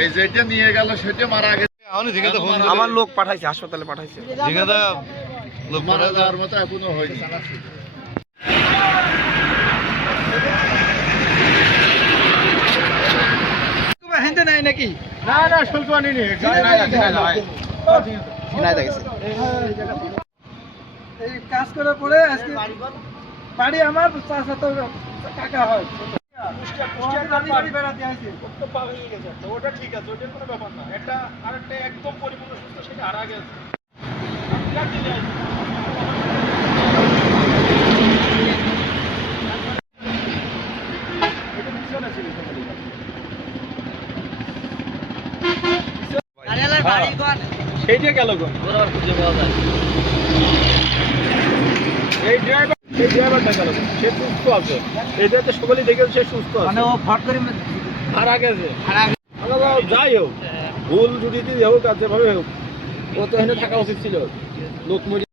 এই যেটা নিয়ে গেল সেটা মারা গেছে। আমার লোক পাঠাইছে হাসপাতালে পাঠাইছে। মারা যাওয়ার মতো এখনও হয়নি। হেনতে নাই নাকি? না না শুল্ক আনিনি এই কাজ করে পরে আজকে বাড়ি আমার চাষা তো কাকা হয় ওটা ঠিক আছে ওটার কোনো ব্যাপার না। এটা আরেকটা একদম পরিপূর্ণ সুস্থ সেটা হারা গেছে। সেইটা গেল গো। এই ড্রাইভার ড্রাইভারটা সে সুস্থ আছে এটা তো সকলেই দেখেছে সে সুস্থ আছে মানে ও ফট করে হারা গেছে আমরা যাই হোক ভুল যদি হোক আর যেভাবে হোক ও তো এখানে থাকা উচিত ছিল। লোক